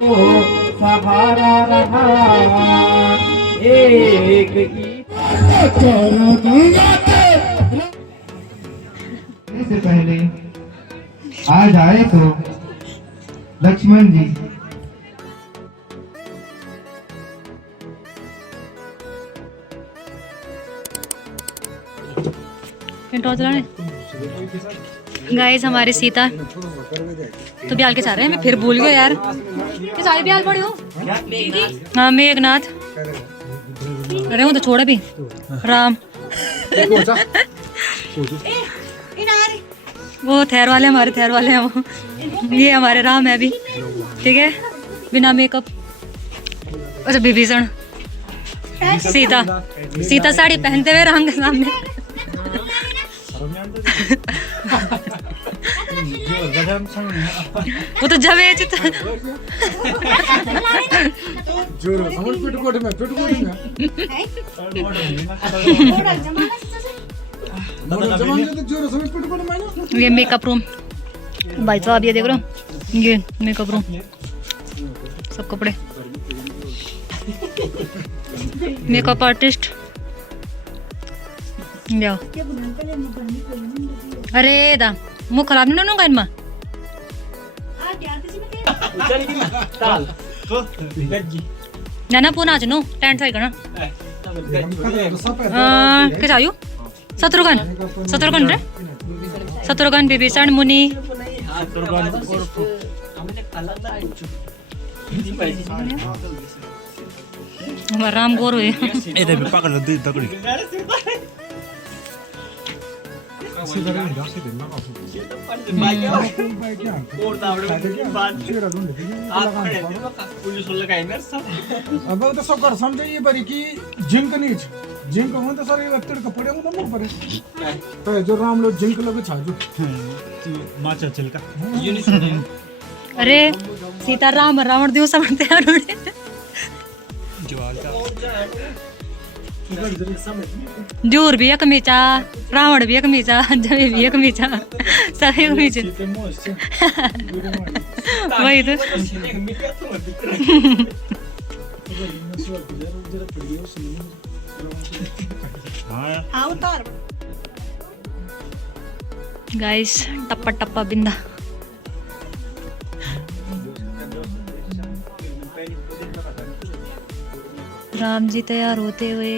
सहारा रहा एक से पहले आज आए तो लक्ष्मण जी गाइस हमारी सीता तो ब्याल के चाह रहे हैं, मैं फिर भूल गया यार कि सारी ब्याल पड़ी हो। हाँ मेघनाथ, अरे वो तो छोड़ा भी राम वो थैर वाले हमारे थैर वाले हैं वो, ये हमारे राम है अभी, ठीक है बिना मेकअप। अच्छा विभीषण, सीता सीता साड़ी पहनते हुए राम के सामने वो तो जब ये मेकअप रूम भाई साहब, ये देख रहे हो ये मेकअप रूम, सब कपड़े मेकअप आर्टिस्ट। जाओ अरे दा मुँह खराब नहीं होगा इनमें। ना पुनः आज नो टेंट साइड करना क्या चाहिए शत्रुघ्न रे शत्रुघ्न विभीषण मुनि राम गोर हुए अब तो सब कर समझे ये बरी की जिंक नीच जिंक हो तो सर ये व्यक्ति कपड़े में तो परे तो जो राम लोग जिंक लगे छाजू माचा चिलका अरे सीता राम रावण दिवस समझते हैं जूर भी एक मीचा रावण भी एक मीचा जमी भी एक मीचा सब एक मीचा वही तो गाइस टप्पा टप्पा बिंदा राम जी तैयार होते हुए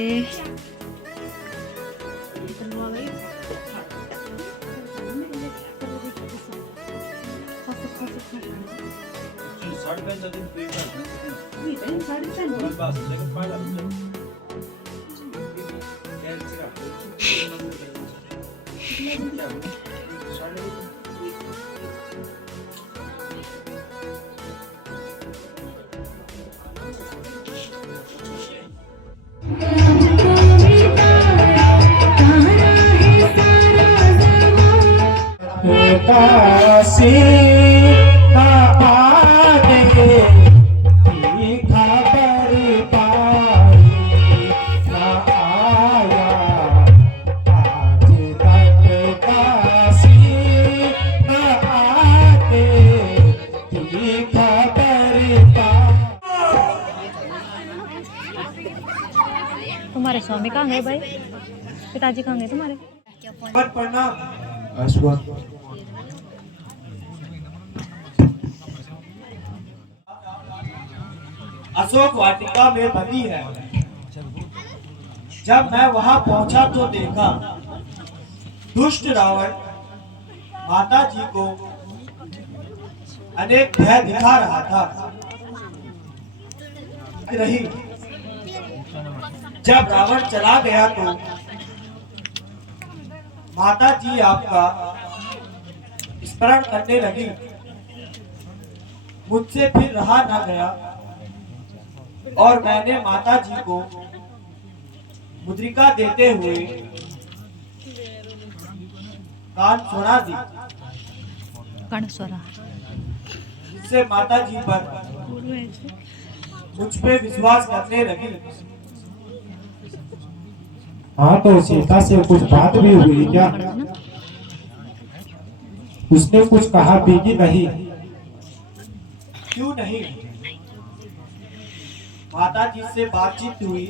तुम्हारे स्वामी कहाँ गए भाई, पिताजी कहाँ गए तुम्हारे? अशोक वाटिका में बनी है। जब मैं वहां पहुंचा तो देखा दुष्ट रावण माता जी को अनेक भय दिखा रहा था। रही जब रावण चला गया तो माता जी आपका स्मरण करने लगी। मुझसे फिर रहा ना गया और मैंने माता जी को मुद्रिका देते हुए कान सुना दी, जिससे माता जी पर मुझ पे विश्वास करने लगी। हाँ तो सीता से कुछ बात भी हुई क्या? उसने कुछ कहा भी कि नहीं? क्यों नहीं, माता जी से बातचीत हुई,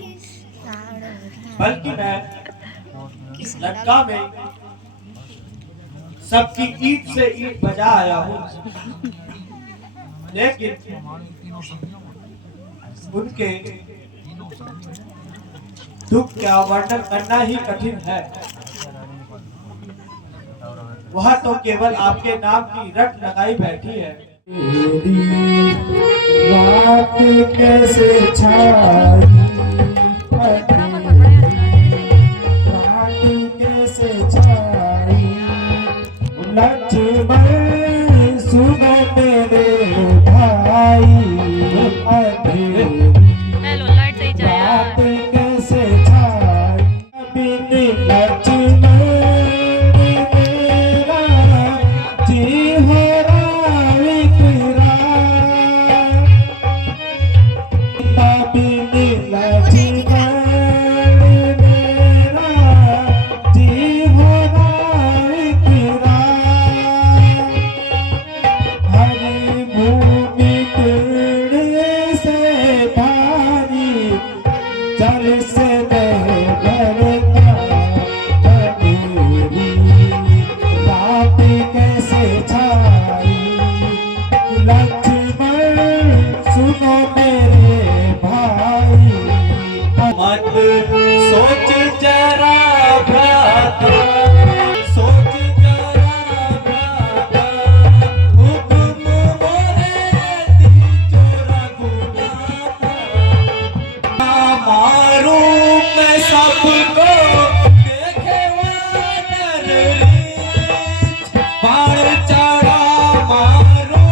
बल्कि मैं लंका में सबकी ईंट से ईंट बजा आया हूँ, लेकिन उनके दुख का वर्णन करना ही कठिन है। वह तो केवल आपके नाम की रट लगाई बैठी है। रात कैसे छाई, रात कैसे छाई, लक्ष्मण सुनो मेरे भाई, हेलो लाइट सही रात जाए कैसे छाई, बिन लक्ष्मण मेरा जी हो राविकरा, बिन लक्ष्मण मेरा जी हो राविकरा, हरि भूमि पीड़ से भारी, जल से बरता बनेरी, रात कैसे छाई, लक्ष्मण सुनो मेरे भाई, मत सोच जरा भ्राता, सोच जरा भ्राता, हुक्म मोरे दीजो रघुनाथा। मारू मैं सबको देखे वानर रीछ, बाण चढ़ा मारू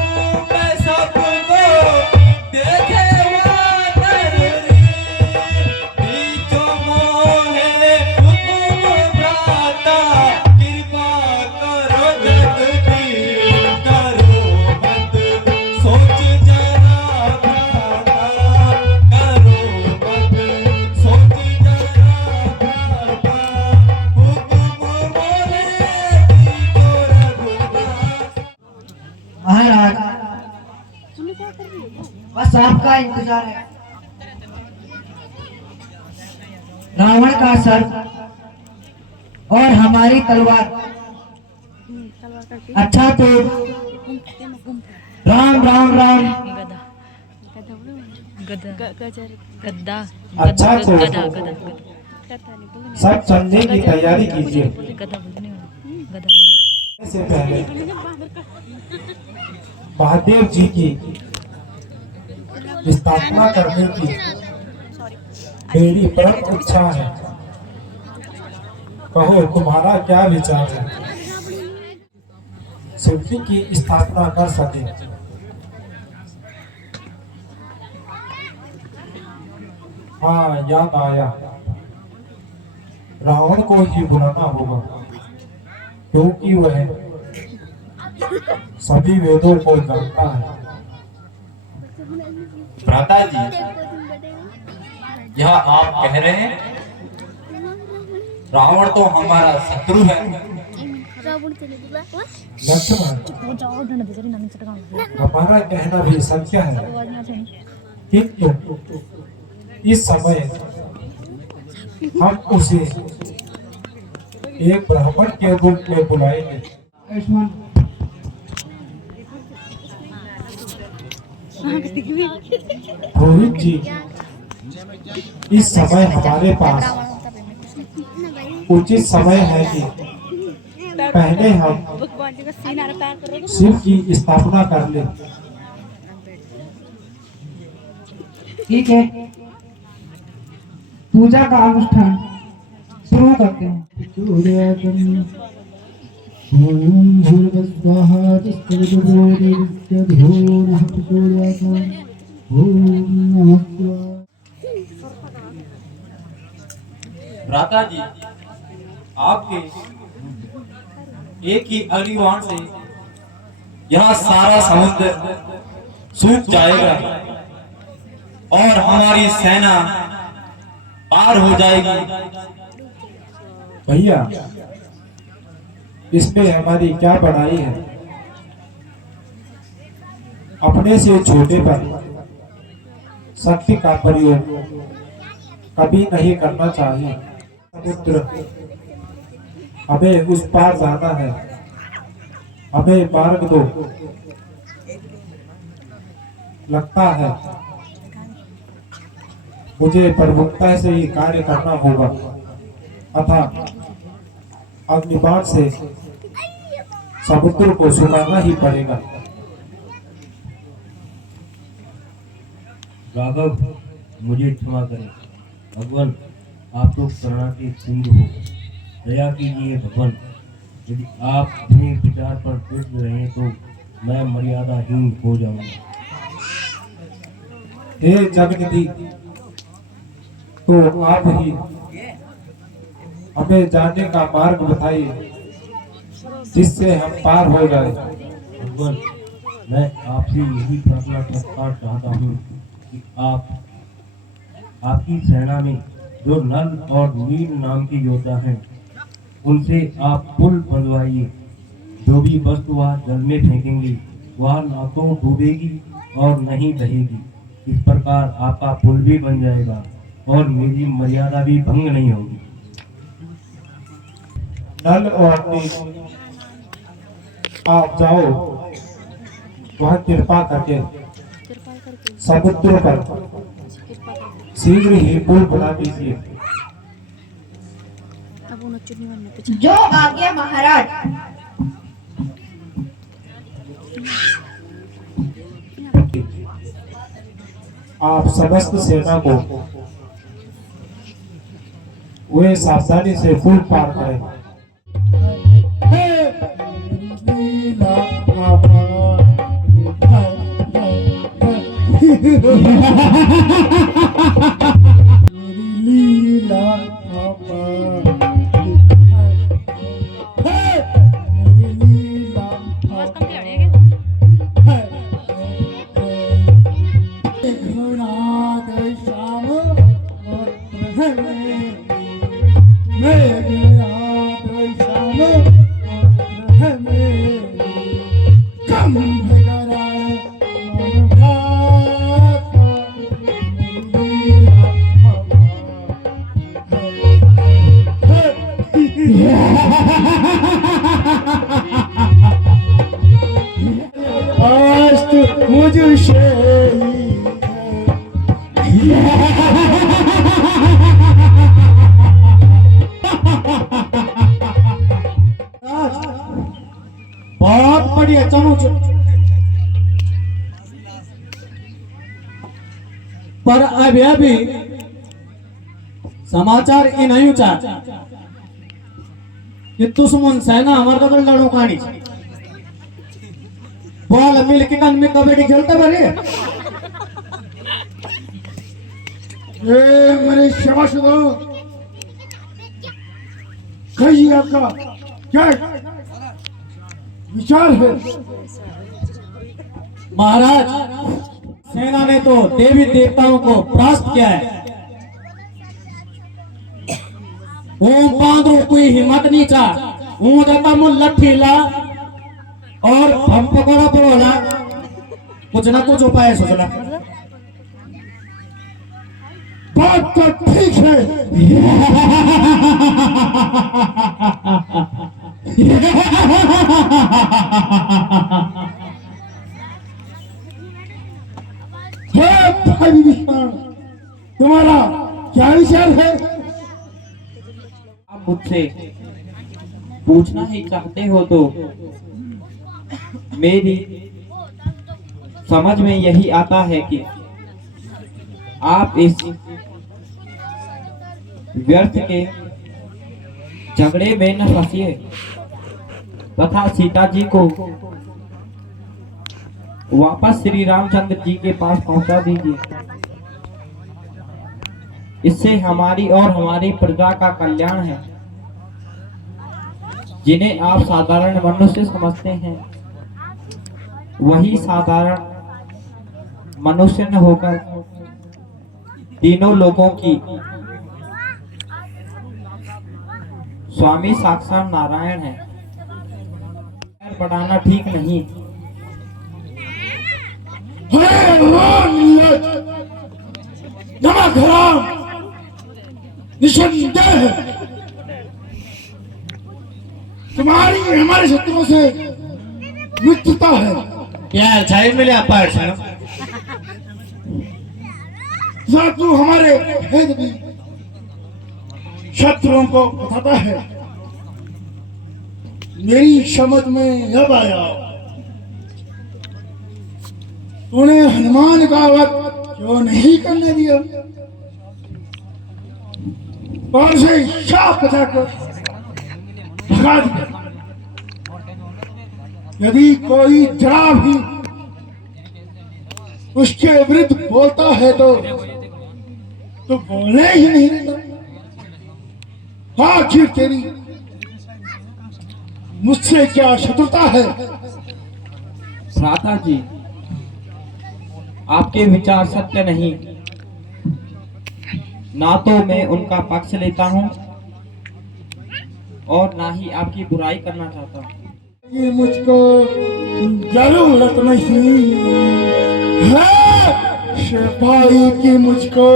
मैं सबको देखे वानर रीछ, बीचो मोहे हुक्म भ्राता, कृपा करो जगदीश करो मत, सोच जरा भ्राता करो मत, सोच जरा भ्राता, हुक्म मोरे दीजो रघुनाथ। महाराज बस आपका इंतजार है। रावण का सर और हमारी तलवार, अच्छा तो राम राम राम। गदा गद्दा अच्छा तो गदा गदा सब चलने की तैयारी कीजिए। गदा गदा से पहले महादेव जी की स्थापना करने की मेरी परम इच्छा है, कहो तुम्हारा क्या विचार है? शिव जी की स्थापना कर सके। हाँ याद आया, रावण को ही बुलाना होगा, क्योंकि वह सभी वेदों को जानता है। भ्राता जी, यह आप कह रहे हैं रावण तो हमारा शत्रु है? लक्ष्मण, हमारा कहना भी सत्य है, किंतु इस समय हम उसे एक ब्राह्मण के रूप में बुलाएंगे। आयुष्मान रोहित जी, इस समय हमारे पास उचित समय है कि पहले हम शिव की स्थापना कर लें। ठीक है, पूजा का अनुष्ठान शुरू करते हैं। ओम भूर्भुवस्वाहा तत्सवितुर्वरेण्यं धियो नः प्रचोदयात्। ओम नमः शिवाय। भ्राता जी, आपके एक ही अग्निबाण से यह सारा समुद्र सूख जाएगा और हमारी सेना पार हो जाएगी। भैया, इसमें हमारी क्या बड़ाई है? अपने से छोटे पर शक्ति का प्रयोग कभी नहीं करना चाहिए। समुद्र, हमें उस पार जाना है, हमें मार्ग दो। लगता है मुझे प्रमुखता से ही कार्य करना होगा अथा अग्निबाण से समुद्र को सुखाना ही पड़ेगा। राघव, मुझे क्षमा करें। भगवान, आप तो करुणा के सिंधु हो, दया कीजिए भगवान। यदि आप अपने विचार पर कृष्ण रहे तो मैं मर्यादाहीन हो जाऊंगा। हे जगन्नाथ, तो आप ही हमें जाने का मार्ग बताइए जिससे हम पार हो जाए। भगवान, मैं आपसे यही प्रार्थना करना चाहता हूँ कि आपकी सेना में जो नल और नील नाम के योद्धा हैं, उनसे आप पुल बंधवाइए। जो भी वस्तु वह जल में फेंकेंगे वह ना तो डूबेगी और नहीं बहेगी। इस प्रकार आपका पुल भी बन जाएगा और मेरी मर्यादा भी भंग नहीं होगी। नल और नील, आप जाओ, वह कृपा करके समुद्र पर शीघ्र ही पुल बना दीजिए। जो आज्ञा महाराज। आप समस्त सेना को वे सावधानी से पुल पार करें। बहुत बढ़िया, चलो पर अभी अभी समाचार ये नहीं उचा कि दुश्मन सेना हमारे तो लड़ो कहानी बॉल मिल के कन में कबड्डी खेलते बरे। मेरे शाबाश दो। कही आपका क्या विचार है? महाराज, सेना ने तो देवी देवताओं को परास्त किया है। ओम पांडव कोई हिम्मत नहीं चाह ओम जाता मुल लट्ठी ला और हम पकड़ा पड़ोला कुछ ना कुछ उपाय सोचना। बात तो ठीक है। भाई विष्णु, तुम्हारा क्या विचार है? आप मुझसे पूछना ही चाहते हो तो मेरी समझ में यही आता है कि आप इस व्यर्थ के झगड़े में न फंसिए तथा सीता जी को वापस श्री रामचंद्र जी के पास पहुंचा दीजिए। इससे हमारी और हमारी प्रजा का कल्याण है। जिन्हें आप साधारण मनुष्य समझते हैं वही साधारण मनुष्य न होकर तीनों लोगों की स्वामी साक्षात नारायण है। बढ़ाना ठीक नहीं। नमक हराम निसंदेह तुम्हारी हमारे शत्रुओं से मित्रता है। यार चाय मिले अपार जरा तू हमारे भेद भी शत्रुओं को बताता है। मेरी समझ में अब आया तूने हनुमान का वध क्यों नहीं करने दिया। और से शाप बचाकर भगा दिया। यदि कोई जरा भी उसके विरुद्ध बोलता है तो बोलने ही नहीं देता। आखिर तेरी मुझसे क्या शत्रुता है। भ्राता जी, आपके विचार सत्य नहीं, ना तो मैं उनका पक्ष लेता हूँ और ना ही आपकी बुराई करना चाहता हूँ। ये मुझको जरूरत नहीं है, सिपाही की मुझको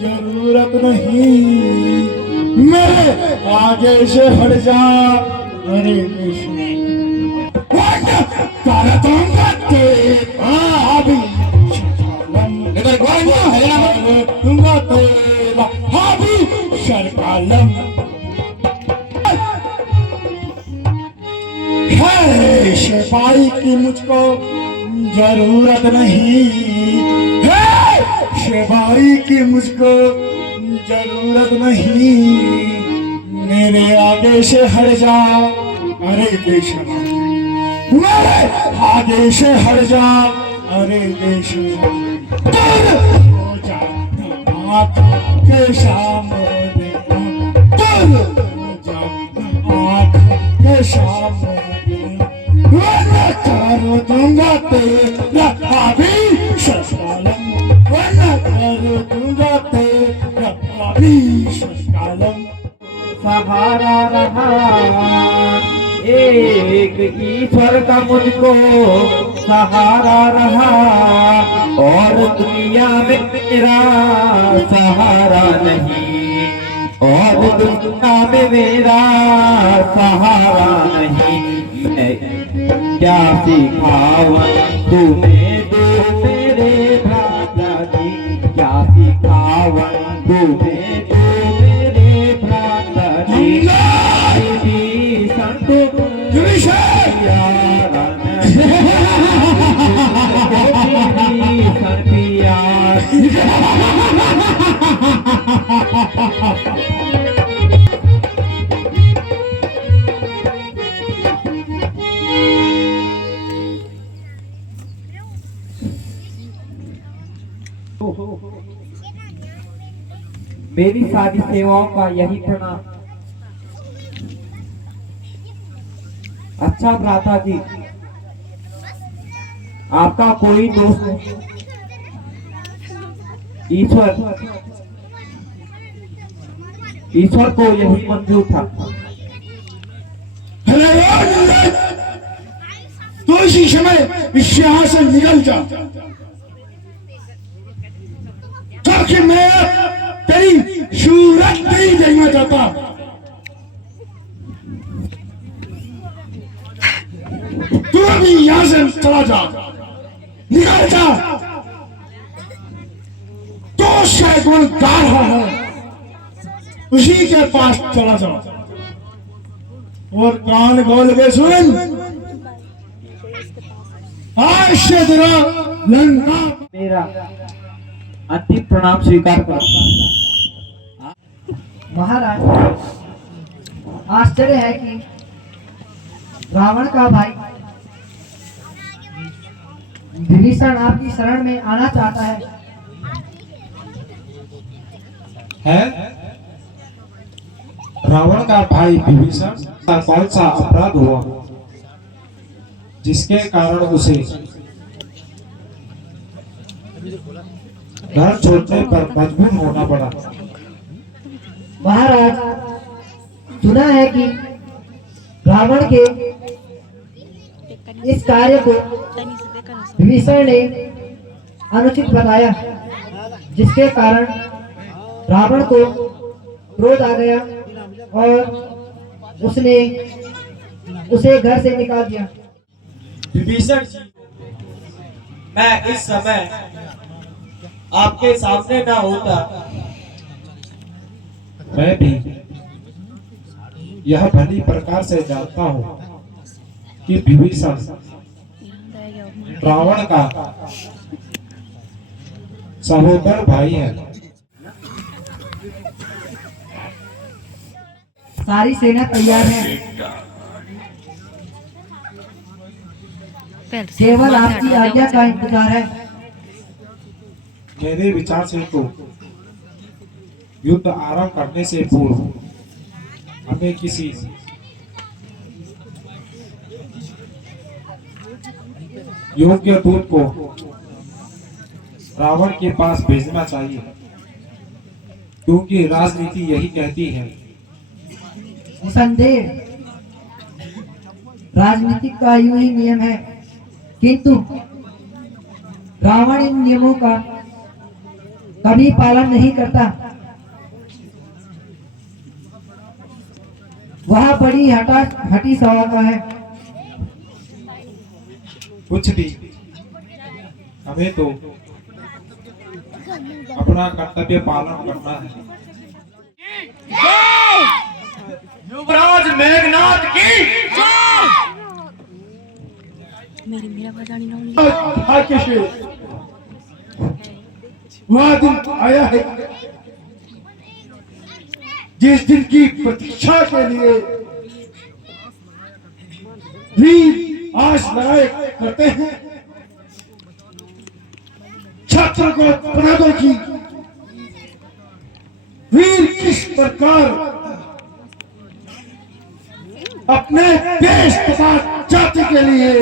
जरूरत नहीं। मेरे आगे से हट जा। अरे शरपालम है, सिपाही की मुझको जरूरत नहीं है, सिपाही की मुझको जरूरत नहीं। मेरे आगे से हट जा। अरे बेशरम, मेरे आगे से हट जा। अरे बेशरम, दूर हो जा आँख के सामने, दूर हो जा आँख के सामने। वरना कर दूंगा तेरा अभिषेकालम, वरना कर दूंगा तेरा अभिषेकालम। सहारा रहा एक ईश्वर का मुझको सहारा रहा, और दुनिया में मेरा सहारा नहीं, और दुनिया में मेरा सहारा नहीं। मैं क्या सिखाऊं तुम्हें दो मेरे भ्राता जी, क्या सिखाऊं तुम्हें दो मेरे भ्राता जी। मेरी सारी सेवाओं का यही प्रणाम। अच्छा भ्राता जी, आपका कोई दोष नहीं। ईश्वर को यही मंजूर था। तो इसी समय इस यहाँ से निकल जा, ताकि मैं तेरी सूरत नहीं देखना चाहता। तू अभी यहाँ से चला जा, निकल जा। तो शैतान गा रहा है, उसी के पास चला जा और कान खोल के सुन। आज से तेरा लंका मेरा अंतिम प्रणाम स्वीकार करो। महाराज, आश्चर्य है कि रावण का भाई विभीषण आपकी शरण में आना चाहता है। रावण का भाई विभीषण का कौन सा अपराध हुआ जिसके कारण उसे घर छोड़ने पर मजबूर होना पड़ा? महाराज, सुना है कि रावण के इस कार्य को विभीषण ने अनुचित बताया, जिसके कारण रावण को क्रोध आ गया और उसने उसे घर से निकाल दिया। विभीषण जी, मैं इस समय आपके सामने ना होता, मैं भी यह भली प्रकार से जानता हूँ कि विभीषण रावण का सहोदर भाई है। सारी सेना तैयार है, केवल आपकी आज्ञा का इंतजार है। मेरे विचार से तो युद्ध आरंभ करने से पूर्व हमें किसी योग्य दूत को रावण के पास भेजना चाहिए, क्योंकि राजनीति यही कहती है। निसंदेह राजनीति का यूं ही नियम है, किंतु रावण इन नियमों का कभी पालन नहीं करता। वह बड़ी हठी स्वभाव का है। कुछ भी, हमें तो अपना कर्तव्य पालन करना है। युवराज मेघनाथ की वह दिन आया है जिस दिन की प्रतीक्षा के लिए वीर आस लगाए करते हैं। छत्र को अपराधों की वीर किस प्रकार अपने देश तथा जाति के लिए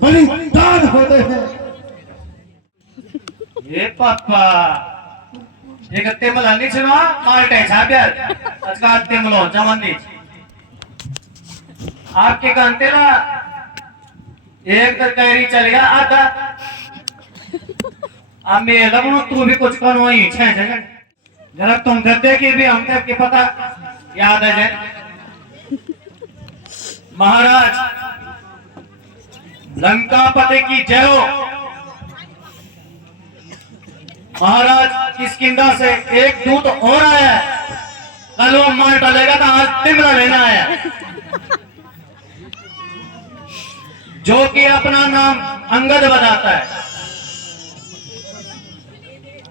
बलिदान होते हैं। ये पापा एक तेमल अन्नी छे ना माल्टे छाब्यार आजकल तेमलो जमानी आपके कांते ना एक कैरी चलेगा आधा आमे लगनो तू भी कुछ करो ही छे जरा तुम गद्दे की भी हमने के पता याद है जाए महाराज लंकापति की जय हो। महाराज किष्किंधा से एक दूत और आया है, कल वो मार डालेगा तो आज तिमरा लेना आया है, जो कि अपना नाम अंगद बताता है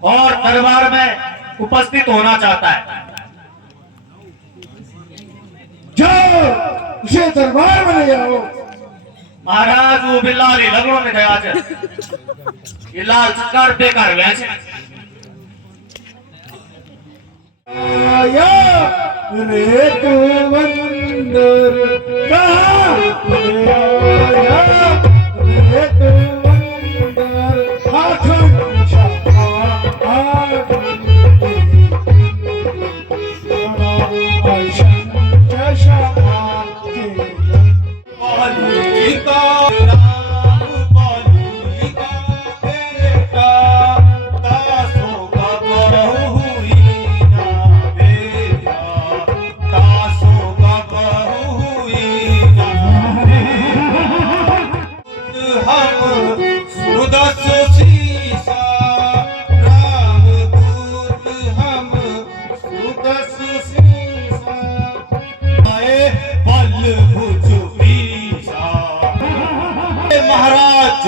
और दरबार में उपस्थित होना चाहता है। जाओ उसे दरबार में ले आओ। महाराज वो बिल्लाल ही लगड़ों में गया आज ये लाल सरकार बेकार हुआ है। आया रे तू बंदर कहाँ आया रे तू बंदर हाथों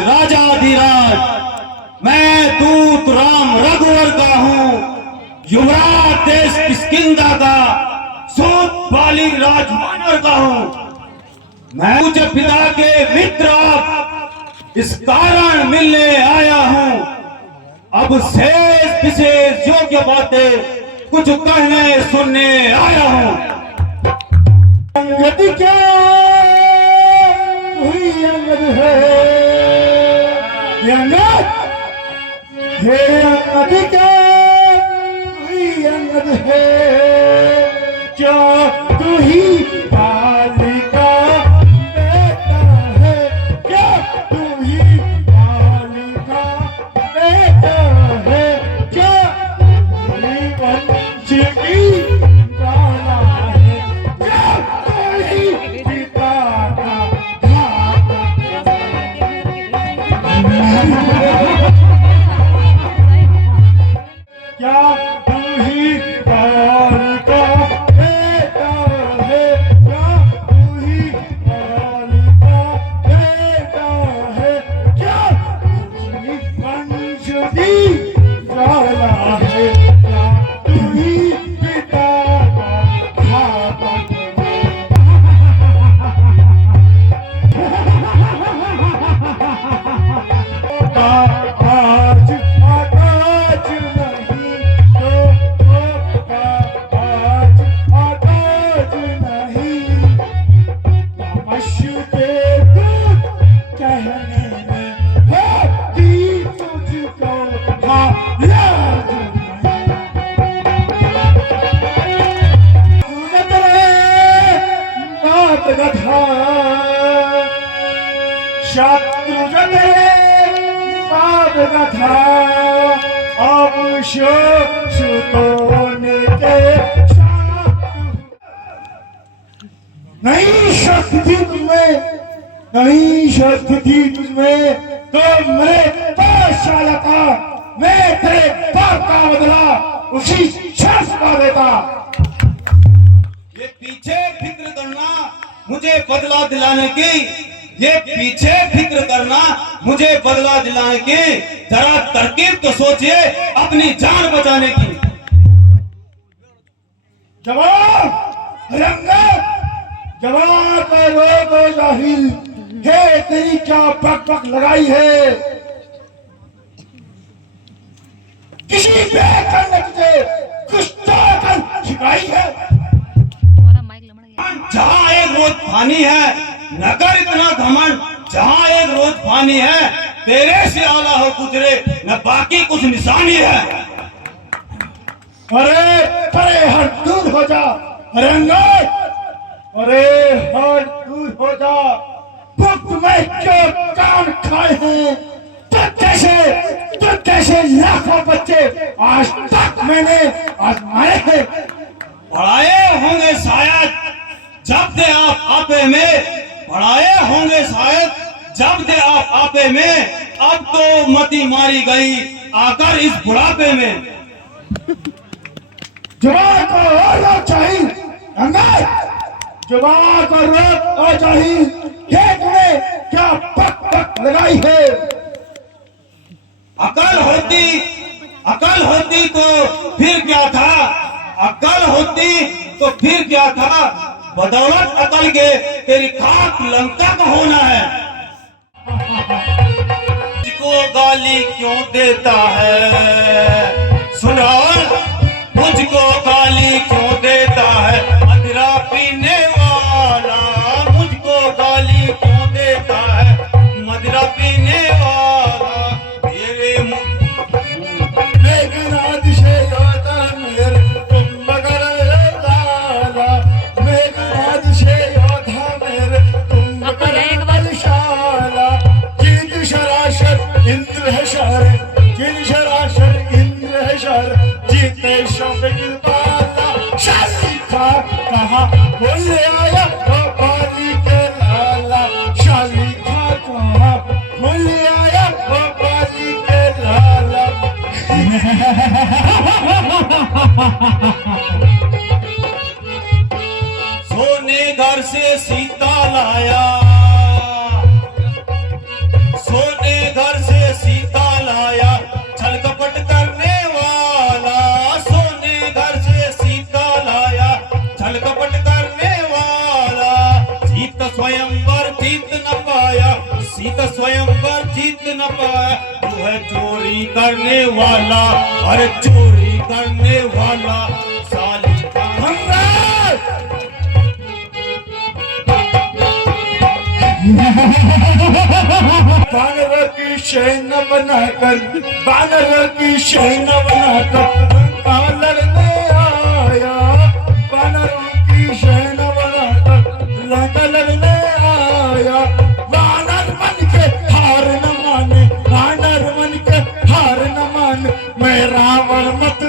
राजाधिराज मैं दूत राम रघुवर का हूँ, युवराज देश किष्किंधा का, सूत बाली राजवानर का हूँ। मैं पूज्य पिता के मित्र आप इस कारण मिलने आया हूँ। अब शेष विशेष योग्य बातें कुछ कहने सुनने आया हूँ। अंगद क्या हुई अंगद है अंगद हे अंगद क्या हुई अंगद है क्या तू ही बालिका बेटा है क्या तू ही बालिका बेटा है पति वाला है क्या तू ही पिता का भापन आज आकाश नहीं तो का आज आकाश नहीं पशु के दूध कहने में होती तुझको हालात बात गधा शत्रु जगे बात गधा अब सुतोने के नहीं शक्ति तुझमें नहीं शक्ति थी तुझमें तो मैं पाठशाला का मैं तेरे बाप का बदला उसी क्षण चुका देता। ये पीछे फिक्र करना मुझे बदला दिलाने की, ये पीछे फिक्र करना मुझे बदला दिलाने की, जरा तरकीब तो सोचिए अपनी जान बचाने की। जवाब रंगत जवाब का रोको जाहिल हे तेरी क्या पक पक लगाई है किसी बेकर ने तुझे कुछ तो अकल सिखाई है। जहाँ एक रोज पानी है नगर इतना घमंड, जहाँ एक रोज पानी है तेरे से आला हो गुजरे न बाकी कुछ निशानी है। अरे परे हट दूर हो जा रंगत अरे हट दूर हो जा भक्त में क्यों कान खाए हैं तुझ जैसे लाखों बच्चे आज तक मैंने आजमाए हैं। पढ़ाए होंगे शायद जब दे आप आपे में, पढ़ाए होंगे शायद जब दे आप आपे में, अब तो मती मारी गई आकर इस बुढ़ापे में। जवान को और चाहिए अंगार जवान को रोक और चाहिए ये तूने क्या पक पक लगाई है। अकल होती तो फिर क्या था, अकल होती तो फिर क्या था, बदौलत अकल के तेरी खाक लंका का होना है। मुझको गाली क्यों देता है सुनो, मुझको गाली क्यों देता है मदिरा पीने वाला, मुझको गाली क्यों देता है मदिरा पीने वाला। मेरे लेकिन आदिशे योता मेरे तुम मगर लाला, लेकिन आदिशे योता मेरे तुम मगर शाला। जिन शराशर इंद्र है शार, जिन शराशर इंद्र है शार, जीते शौकिल बाला शाली खा कहा बोले आया बाली के लाला, शाली खा कहा बोले आया बाली के लाला। सोने घर से सीता लाया, सोने घर से सीता लाया, छल कपट करने वाला, सोने घर से सीता लाया, छल कपट करने वाला। सीता स्वयंवर जीत न पाया, सीता स्वयंवर जीत न पाया, तू है चोरी करने वाला, अरे चोरी करने वाला साली का बानर की शैन बनाकर, बानर की शैन बनाकर लंका लड़ने आया, बानर की शैन बनाकर लंका लड़ने आया। बानर मन के हार न माने, बानर मन के हार न माने, मैं रावण मत